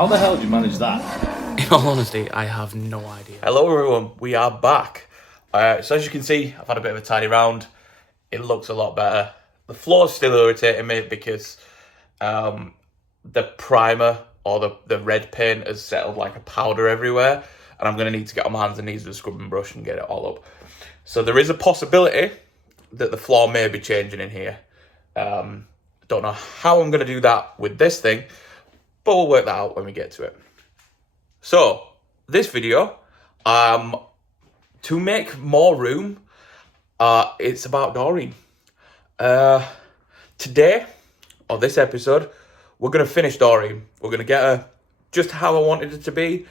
How the hell did you manage that? In all honesty, I have no idea. Hello everyone, we are back. So as you can see, I've had a bit of a tidy round. It looks a lot better. The floor's still irritating me because the primer or the red paint has settled like a powder everywhere, and I'm going to need to get on my hands and knees with a scrubbing brush and get it all up. So there is a possibility that the floor may be changing in here. Don't know how I'm going to do that with this thing, but we'll work that out when we get to it. So this video, to make more room, it's about Dooreen. Today, or this episode, we're going to finish Dooreen. We're going to get her just how I wanted it to be.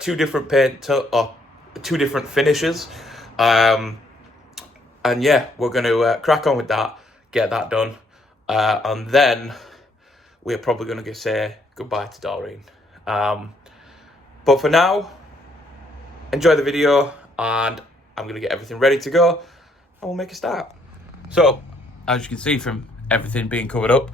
Two different two different finishes. And yeah, we're going to crack on with that, get that done. And then we're probably going to say goodbye to Dooreen. But for now, enjoy the video, and I'm going to get everything ready to go, and we'll make a start. So, as you can see from everything being covered up,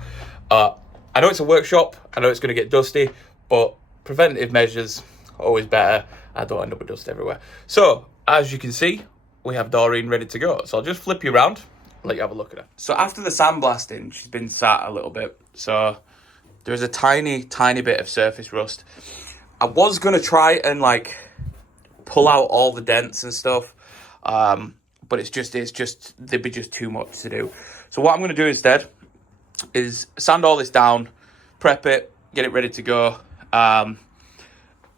I know it's a workshop, I know it's going to get dusty, but preventative measures are always better. I don't end up with dust everywhere. So, as you can see, we have Dooreen ready to go. So I'll just flip you around, let you have a look at her. So after the sandblasting, she's been sat a little bit. So there's a tiny, tiny bit of surface rust. I was going to try and like pull out all the dents and stuff, but it's just there'd be just too much to do. So what I'm going to do instead is sand all this down, prep it, get it ready to go, and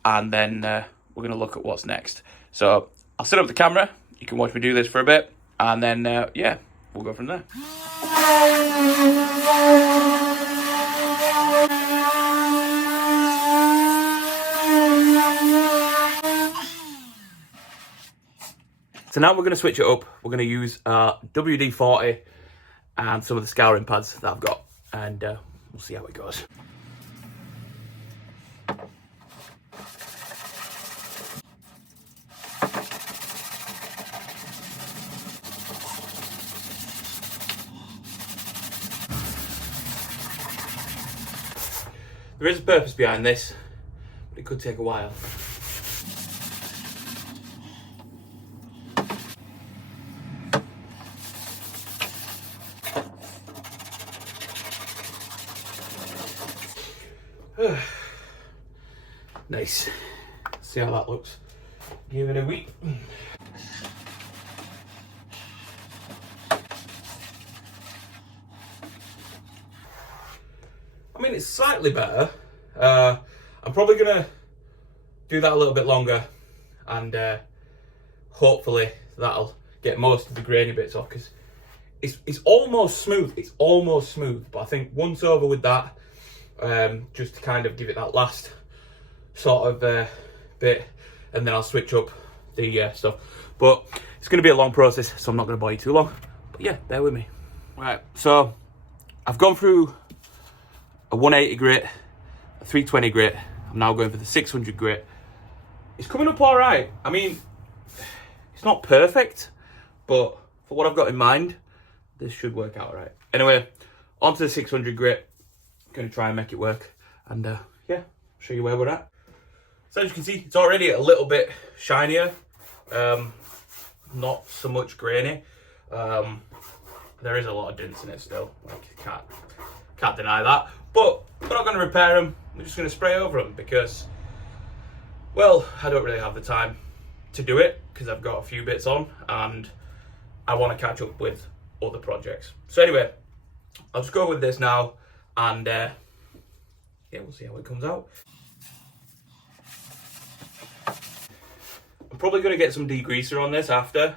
then we're going to look at what's next. So I'll set up the camera, you can watch me do this for a bit, and then yeah, we'll go from there. So now we're going to switch it up. We're going to use WD-40 and some of the scouring pads that I've got, and we'll see how it goes. There is a purpose behind this, but it could take a while. Nice. See how that looks. Give it a week. I mean, it's slightly better. I'm probably gonna do that a little bit longer, and hopefully that'll get most of the grainy bits off, because it's almost smooth. It's almost smooth, but I think once over with that, just to kind of give it that last sort of bit, and then I'll switch up the stuff. But it's going to be a long process, so I'm not going to bore you too long. But yeah, bear with me. Right, so I've gone through a 180 grit, a 320 grit. I'm now going for the 600 grit. It's coming up all right. I mean, it's not perfect, but for what I've got in mind, this should work out all right. Anyway, onto the 600 grit. Going to try and make it work, and yeah, show you where we're at. So as you can see, it's already a little bit shinier, not so much grainy. There is a lot of dents in it still, like can't deny that, but we're not going to repair them. We're just going to spray over them because, well, I don't really have the time to do it because I've got a few bits on and I want to catch up with other projects. So anyway, I'll just go with this now, and yeah, we'll see how it comes out. I'm probably going to get some degreaser on this after,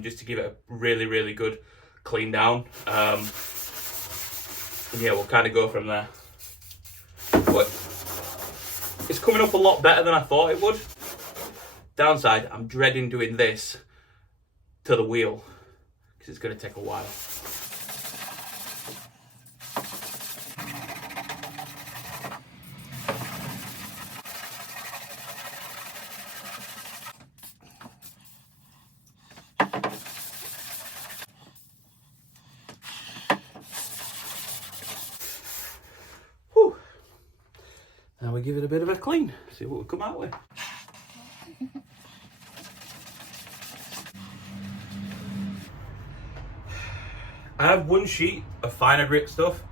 just to give it a really, really good clean down. And yeah, we'll kind of go from there. But it's coming up a lot better than I thought it would. Downside, I'm dreading doing this to the wheel because it's going to take a while. we give it a bit of a clean, see what we come out with. I have one sheet of finer grit stuff,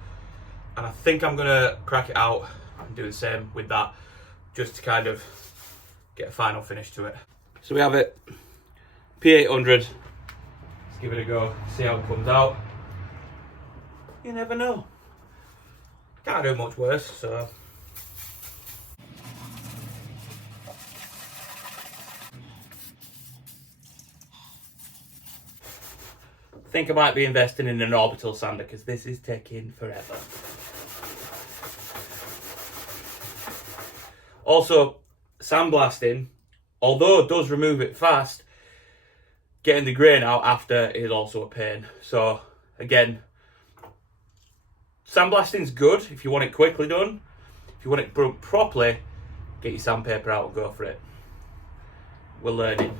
and I think I'm gonna crack it out and do the same with that, just to kind of get a final finish to it. So we have it, P800. Let's give it a go, see how it comes out. You never know. Can't do much worse, so. I think I might be investing in an orbital sander because this is taking forever. Also, sandblasting, although it does remove it fast, getting the grain out after is also a pain. So again, sandblasting's good if you want it quickly done. If you want it done properly, get your sandpaper out and go for it. We're learning.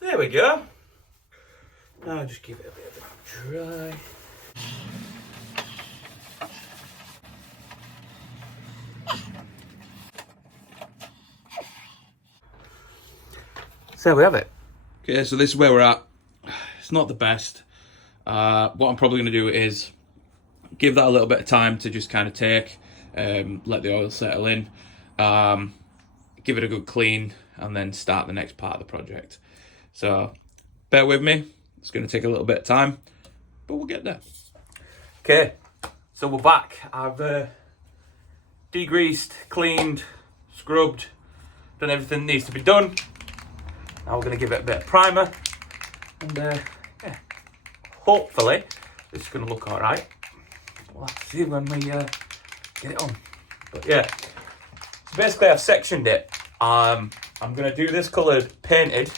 There we go. Now just give it a bit of a dry. So we have it. Okay, so this is where we're at. It's not the best. What I'm probably going to do is give that a little bit of time to just kind of take, let the oil settle in, give it a good clean, and then start the next part of the project. So bear with me. It's going to take a little bit of time, but we'll get there. Okay, so we're back. I've degreased, cleaned, scrubbed, done everything that needs to be done. Now we're going to give it a bit of primer, and yeah, hopefully this is going to look all right. We'll have to see when we get it on. But yeah, so basically I've sectioned it. I'm going to do this coloured painted,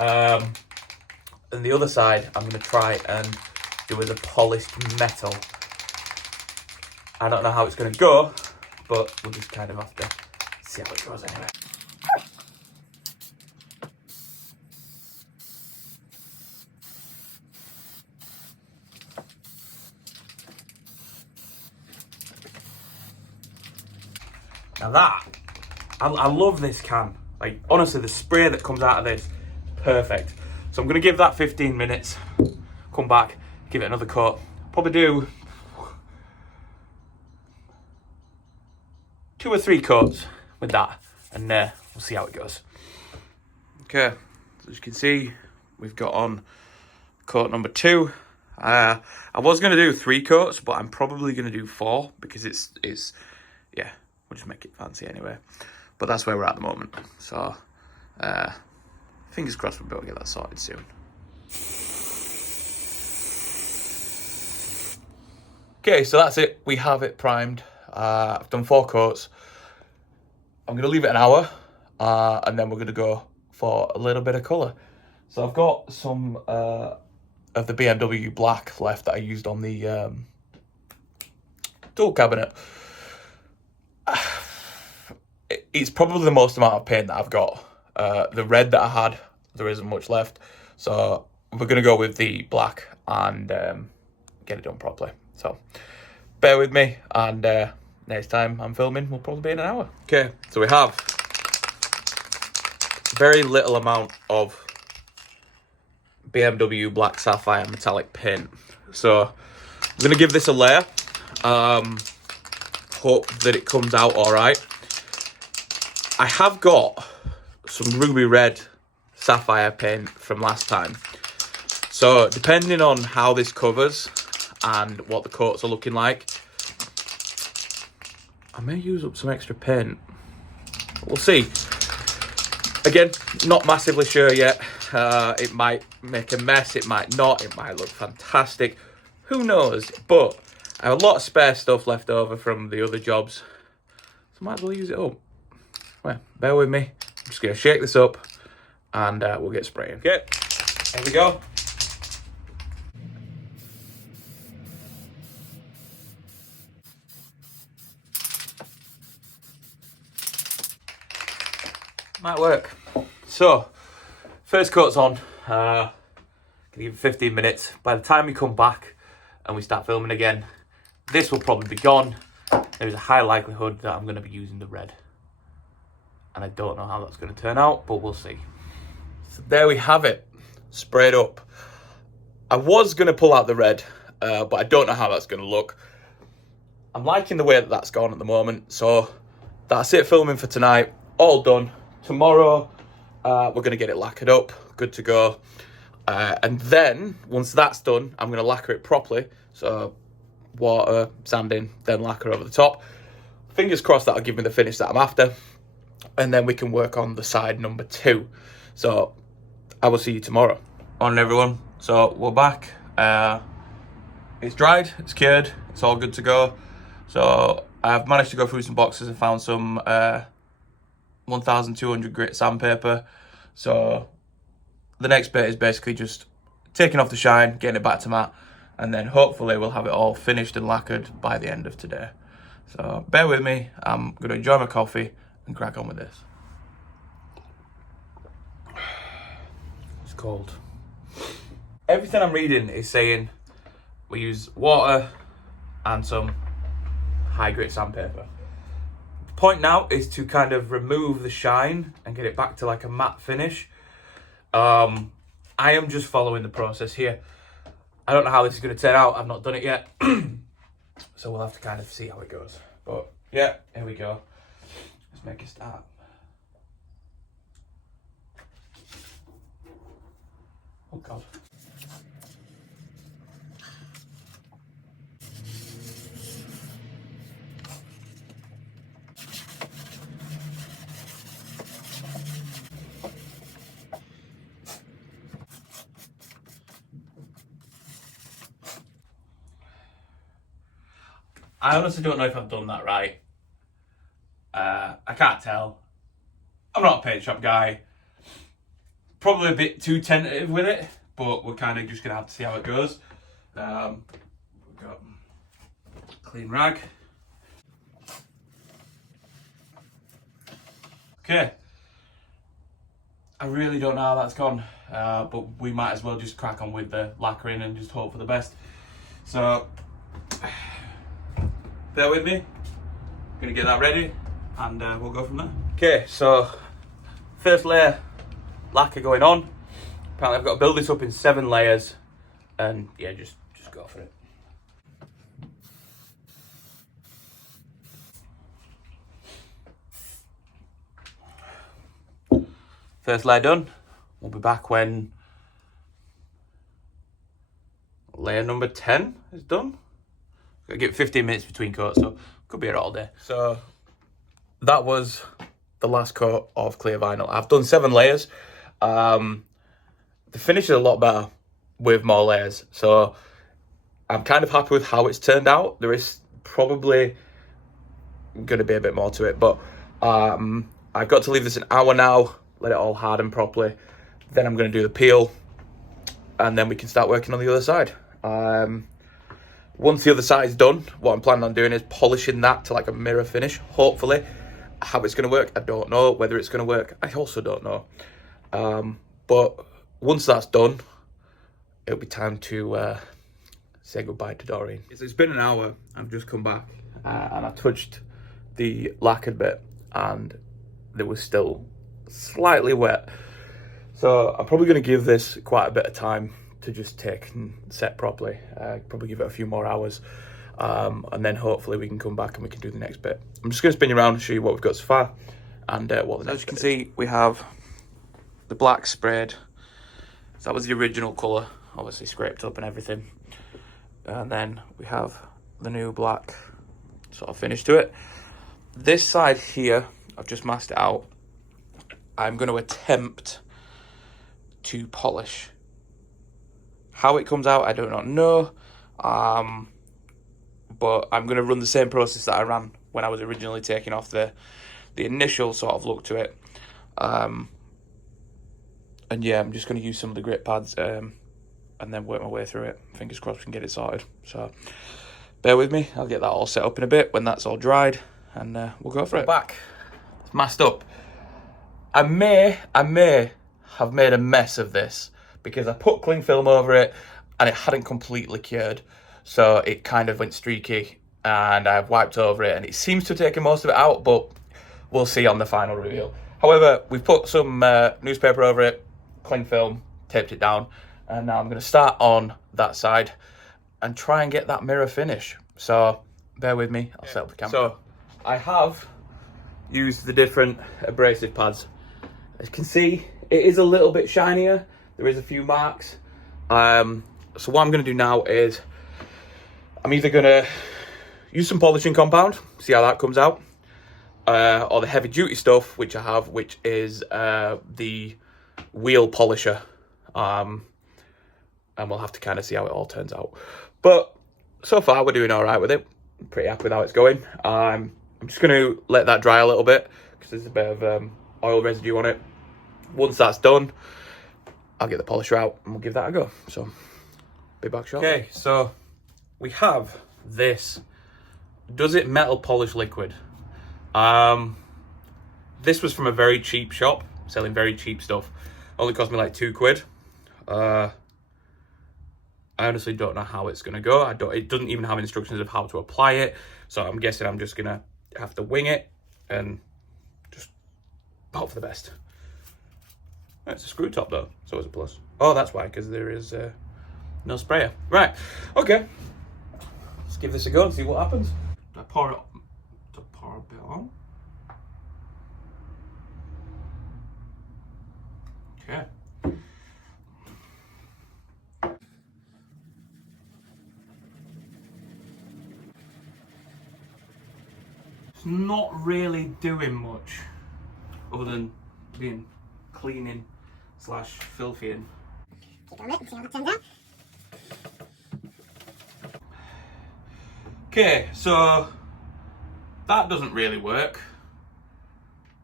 and the other side I'm going to try and do with a polished metal. I don't know how it's going to go, but we'll just kind of have to see how it goes anyway. Now that, I love this can. Like, honestly, the spray that comes out of this, perfect. So I'm going to give that 15 minutes, come back, give it another coat. Probably do 2 or 3 coats with that, and we'll see how it goes. Okay, so as you can see, we've got on coat number 2. I was going to do 3 coats, but I'm probably going to do 4 because it's yeah, we'll just make it fancy anyway. But that's where we're at the moment. So, fingers crossed we'll be able to get that sorted soon. Okay, so that's it. We have it primed. I've done 4 coats. I'm going to leave it an hour, and then we're going to go for a little bit of colour. So I've got some of the BMW black left that I used on the tool cabinet. It's probably the most amount of paint that I've got. The red that I had, there isn't much left. So we're going to go with the black and get it done properly. So bear with me, and next time I'm filming will probably be in an hour. Okay, so we have very little amount of BMW black sapphire metallic paint. So I'm going to give this a layer. Hope that it comes out all right. I have got some ruby red sapphire paint from last time. So depending on how this covers and what the coats are looking like, I may use up some extra paint. We'll see. Again, not massively sure yet. It might make a mess, it might not, it might look fantastic. Who knows? But I have a lot of spare stuff left over from the other jobs, so I might as well use it up. Well, bear with me. I'm just going to shake this up, and we'll get spraying. Okay, here we go. Might work. So, first coat's on. Gonna give it 15 minutes. By the time we come back and we start filming again, this will probably be gone. There's a high likelihood that I'm going to be using the red. And I don't know how that's going to turn out, but we'll see. So there we have it. Sprayed up. I was going to pull out the red, but I don't know how that's going to look. I'm liking the way that that's gone at the moment. So that's it filming for tonight. All done. Tomorrow, we're going to get it lacquered up. Good to go. And then, once that's done, I'm going to lacquer it properly. So water, sanding, then lacquer over the top. Fingers crossed that'll give me the finish that I'm after. And then we can work on the side number 2. So I will see you tomorrow. Morning everyone. So we're back. It's dried, it's cured, it's all good to go. So I've managed to go through some boxes and found some 1200 grit sandpaper. So the next bit is basically just taking off the shine, getting it back to matte, and then hopefully we'll have it all finished and lacquered by the end of today. So bear with me, I'm going to enjoy my coffee and crack on with this. It's cold. Everything I'm reading is saying we use water and some high grit sandpaper. The point now is to kind of remove the shine and get it back to like a matte finish. I am just following the process here. I don't know how this is going to turn out. I've not done it yet. So we'll have to kind of see how it goes. But yeah, here we go. Let's make a start. Oh God. I honestly don't know if I've done that right. I can't tell. I'm not a paint shop guy. Probably a bit too tentative with it, but we're kind of just going to have to see how it goes. We've got clean rag. Okay. I really don't know how that's gone, but we might as well just crack on with the lacquering and just hope for the best. So bear with me, gonna get that ready and we'll go from there. Okay, so first layer lacquer going on. Apparently I've got to build this up in 7 layers and yeah, just go for it. First layer done. We'll be back when layer number 10 is done. Gotta give it 15 minutes between coats, so could be here all day. So that was the last coat of clear vinyl. I've done 7 layers. The finish is a lot better with more layers, so I'm kind of happy with how it's turned out. There is probably going to be a bit more to it, but I've got to leave this an hour now, let it all harden properly. Then I'm going to do the peel, and then we can start working on the other side. Once the other side is done, what I'm planning on doing is polishing that to like a mirror finish, hopefully. How it's going to work, I don't know. Whether it's going to work, I also don't know. But once that's done, it'll be time to say goodbye to Dooreen. It's been an hour, I've just come back, and I touched the lacquered bit, and it was still slightly wet. So I'm probably going to give this quite a bit of time to just take and set properly. Probably give it a few more hours, and then hopefully we can come back and we can do the next bit. I'm just going to spin you around and show you what we've got so far, and what the next. As you can see, we have the black sprayed. So that was the original colour, obviously scraped up and everything. And then we have the new black sort of finish to it. This side here, I've just masked it out. I'm going to attempt to polish. How it comes out, I do not know. But I'm going to run the same process that I ran when I was originally taking off the initial sort of look to it. And yeah, I'm just going to use some of the grit pads and then work my way through it. Fingers crossed we can get it sorted. So bear with me. I'll get that all set up in a bit when that's all dried, and we'll go for it. Back. It's masked up. I may have made a mess of this because I put cling film over it and it hadn't completely cured. So it kind of went streaky and I've wiped over it and it seems to have taken most of it out, but we'll see on the final reveal. However, we've put some newspaper over it, cling film, taped it down, and now I'm going to start on that side and try and get that mirror finish. So bear with me, I'll set up the camera. So I have used the different abrasive pads. As you can see, it is a little bit shinier. There is a few marks. So what I'm going to do now is I'm either going to use some polishing compound, see how that comes out, or the heavy duty stuff, which I have, which is the wheel polisher. And we'll have to kind of see how it all turns out. But so far we're doing all right with it. I'm pretty happy with how it's going. I'm just going to let that dry a little bit because there's a bit of oil residue on it. Once that's done, I'll get the polisher out and we'll give that a go. So, be back shortly. Okay, so we have this Does It Metal Polish Liquid. This was from a very cheap shop, selling very cheap stuff. Only cost me like £2. I honestly don't know how it's gonna go. It doesn't even have instructions of how to apply it. So I'm guessing I'm just gonna have to wing it and just hope for the best. It's a screw top though, so it's a plus. Oh, that's why, because there is no sprayer. Right, okay. Let's give this a go and see what happens. Do I pour it on? To pour a bit on? Okay. It's not really doing much other than being cleaning / filthying. Click on it and see how that turns out. Okay, so that doesn't really work.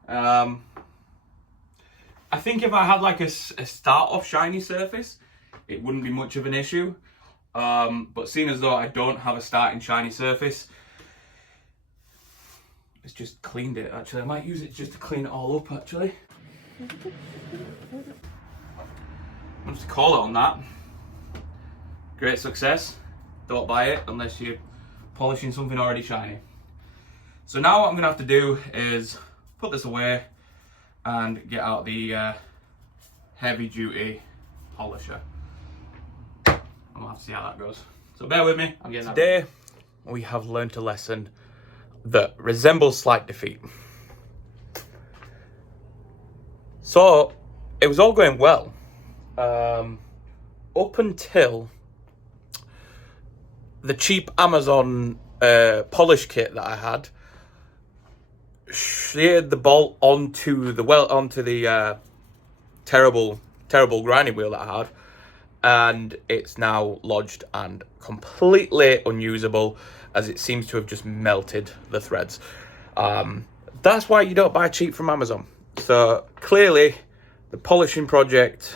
I think if I had like a start off shiny surface, it wouldn't be much of an issue. But seeing as though I don't have a starting shiny surface, it's just cleaned it actually. I might use it just to clean it all up actually. I'll just call it on that. Great success. Don't buy it unless you're polishing something already shiny. So now what I'm gonna have to do is put this away and get out the heavy duty polisher. I'm gonna have to see how that goes. So bear with me, I'm getting Today we have learned a lesson that resembles slight defeat. So it was all going well up until the cheap Amazon polish kit that I had sheared the bolt onto the terrible grinding wheel that I had, and it's now lodged and completely unusable as it seems to have just melted the threads. That's why you don't buy cheap from Amazon. So clearly the polishing project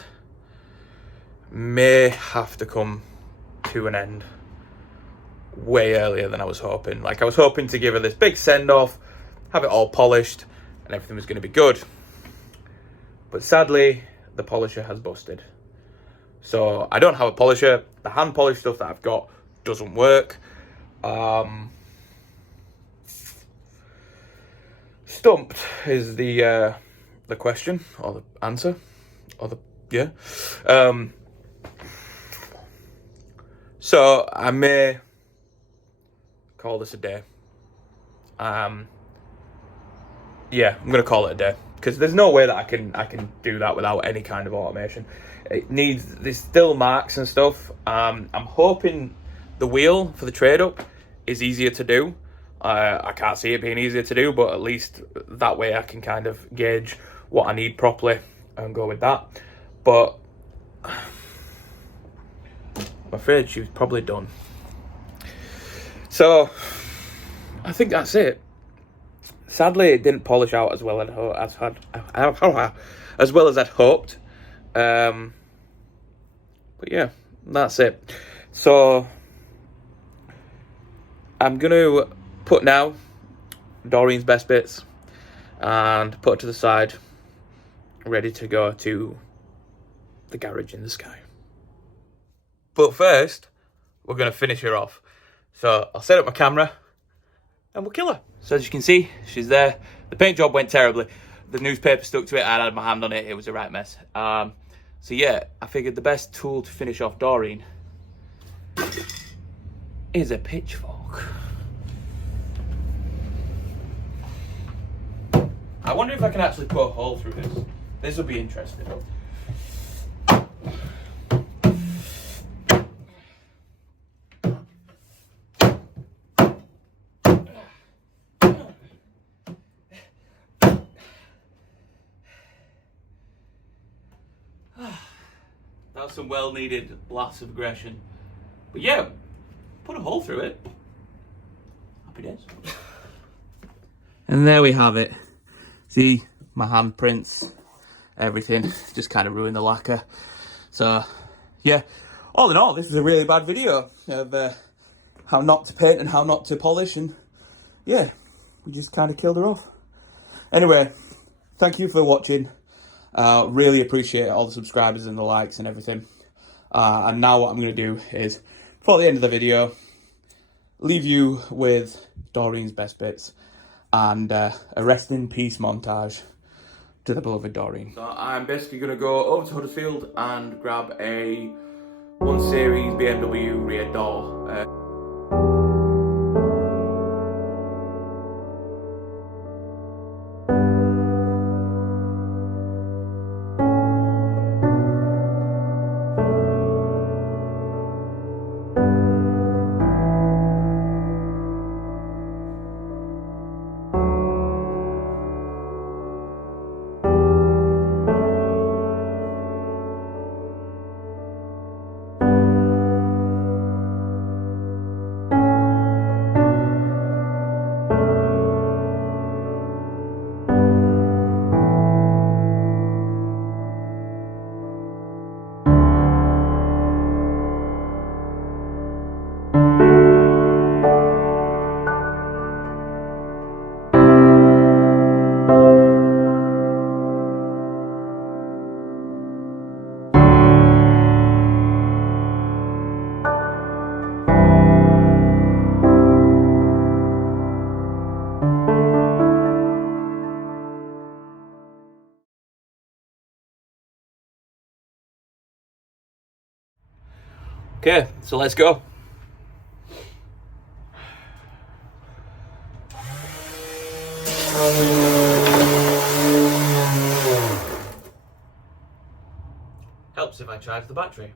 may have to come to an end way earlier than I was hoping. Like I was hoping to give her this big send off, have it all polished, and everything was going to be good. But sadly, the polisher has busted. So I don't have a polisher. The hand polish stuff that I've got doesn't work. Stumped is the question or the answer or the yeah. So I may call this a day. Yeah, I'm gonna call it a day because there's no way that I can do that without any kind of automation. There's still marks and stuff. I'm hoping the wheel for the trade up is easier to do. I can't see it being easier to do, but at least that way I can kind of gauge what I need properly and go with that. But I'm afraid she's probably done. So I think that's it. Sadly, it didn't polish out as well as I'd hoped. But yeah, that's it. So I'm gonna put now Doreen's best bits and put it to the side ready to go to the garage in the sky. But first, we're going to finish her off. So I'll set up my camera and we'll kill her. So as you can see, she's there. The paint job went terribly. The newspaper stuck to it. I had my hand on it. It was a right mess. So yeah, I figured the best tool to finish off Dooreen is a pitchfork. I wonder if I can actually put a hole through this. This will be interesting. That was some well-needed blast of aggression. But yeah, put a hole through it. Happy days. And there we have it. See, my handprints, everything. Just kind of ruined the lacquer. So, yeah. All in all, this was a really bad video of how not to paint and how not to polish. And yeah, we just kind of killed her off. Anyway, thank you for watching. Really appreciate all the subscribers and the likes and everything. And now what I'm going to do is, before the end of the video, leave you with Doreen's best bits and a rest in peace montage to the beloved Dooreen. So I'm basically going to go over to Huddersfield and grab a 1 Series BMW rear door. Okay, so let's go. Helps if I charge the battery.